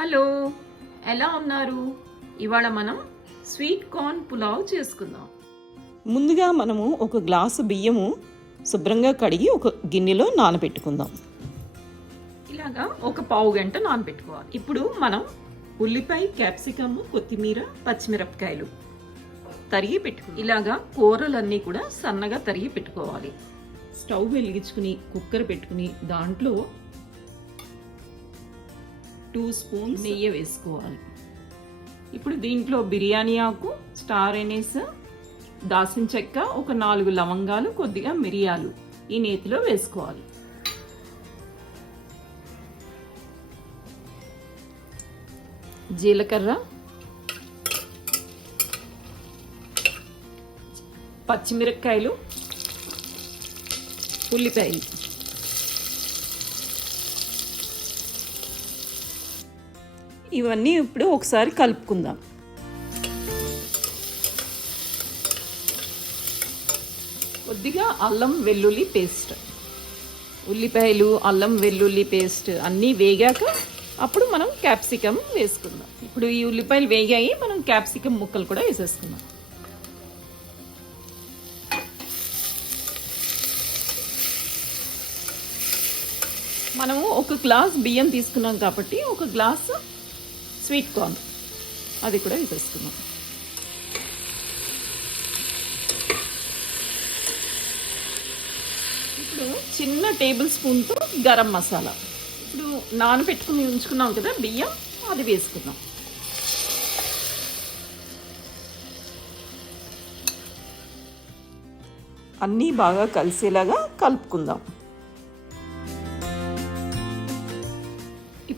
Hello ఎలా ఉన్నారు? ఇవాళ మనం స్వీట్ కార్న్ పులావ్ చేసుకుందాం. ముందుగా మనము ఒక గ్లాసు బియ్యము శుభ్రంగా కడిగి ఒక గిన్నెలో నానబెట్టుకుందాం. ఇలాగా ఒక పావు గంట నానబెట్టుకోవాలి. ఇప్పుడు మనం ఉల్లిపాయ క్యాప్సికమ్ కొత్తిమీర పచ్చిమిరపకాయలు తరిగి పెట్టుకు ఇలాగా కూరలన్నీ కూడా సన్నగా తరిగి పెట్టుకోవాలి. స్టవ్ వెలిగించుకుని కుక్కర్ పెట్టుకుని దాంట్లో టూ స్పూన్స్ నెయ్యి వేసుకోవాలి. ఇప్పుడు దీంట్లో బిర్యానీ ఆకు స్టార్ ఎనీస్ దాసిన చెక్క ఒక నాలుగు లవంగాలు కొద్దిగా మిరియాలు ఈ నేతిలో వేసుకోవాలి. జీలకర్ర పచ్చిమిరపకాయలు ఉల్లిపాయలు. ఇవన్నీ ఇప్పుడు ఒకసారి కలుపుకుందాం. కొద్దిగా అల్లం వెల్లుల్లి పేస్ట్. ఉల్లిపాయలు అల్లం వెల్లుల్లి పేస్ట్ అన్నీ వేగాక అప్పుడు మనం క్యాప్సికమ్ వేసుకుందాం. ఇప్పుడు ఈ ఉల్లిపాయలు వేగాయి మనం క్యాప్సికమ్ ముక్కలు కూడా వేసేసుకుందాం. మనము ఒక గ్లాస్ బియ్యం తీసుకున్నాం కాబట్టి ఒక గ్లాస్ స్వీట్ కార్న్. అది కూడా వేసేసుకుందాం. ఇప్పుడు చిన్న టేబుల్ స్పూన్తో గరం మసాలా. ఇప్పుడు నానబెట్టుకుని ఉంచుకున్నాం కదా బియ్యం అది వేసుకుందాం. అన్నీ బాగా కలిసేలాగా కలుపుకుందాం.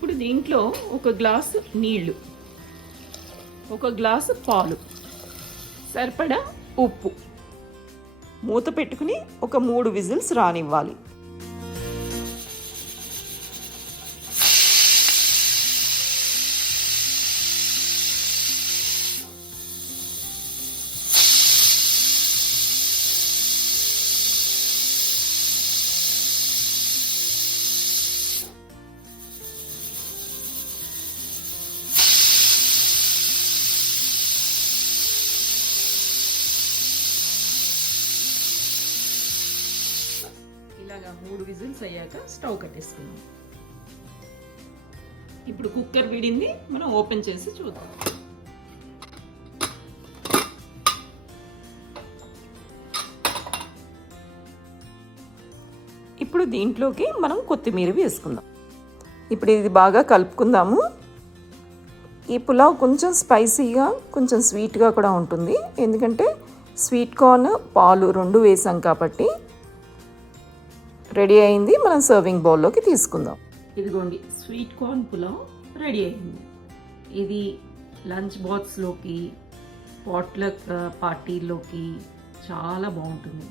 ఇప్పుడు దీంట్లో ఒక గ్లాసు నీళ్ళు ఒక గ్లాసు పాలు సరిపడా ఉప్పు. మూత పెట్టుకుని ఒక మూడు విజిల్స్ రానివ్వాలి. ఇలాగా మూడు విజిల్స్ అయ్యాక స్టవ్ కట్టేసుకుందాం. ఇప్పుడు కుక్కర్ విడింది మనం ఓపెన్ చేసి చూద్దాం. ఇప్పుడు దీంట్లోకి మనం కొత్తిమీర వేసుకుందాం. ఇప్పుడు ఇది బాగా కలుపుకుందాము. ఈ పులావ్ కొంచెం స్పైసీగా కొంచెం స్వీట్గా కూడా ఉంటుంది. ఎందుకంటే స్వీట్ కార్న్ పాలు రెండు వేసాం కాబట్టి రెడీ అయింది. మనం సర్వింగ్ బౌల్లోకి తీసుకుందాం. ఇదిగోండి స్వీట్ కార్న్ పులావ్ రెడీ అయింది. ఇది లంచ్ బాక్స్లోకి పాట్లక్ పార్టీలోకి uh, చాలా బాగుంటుంది.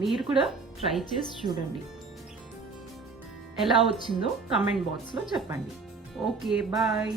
మీరు కూడా ట్రై చేసి చూడండి. ఎలా వచ్చిందో కమెంట్ బాక్స్లో చెప్పండి. Okay bye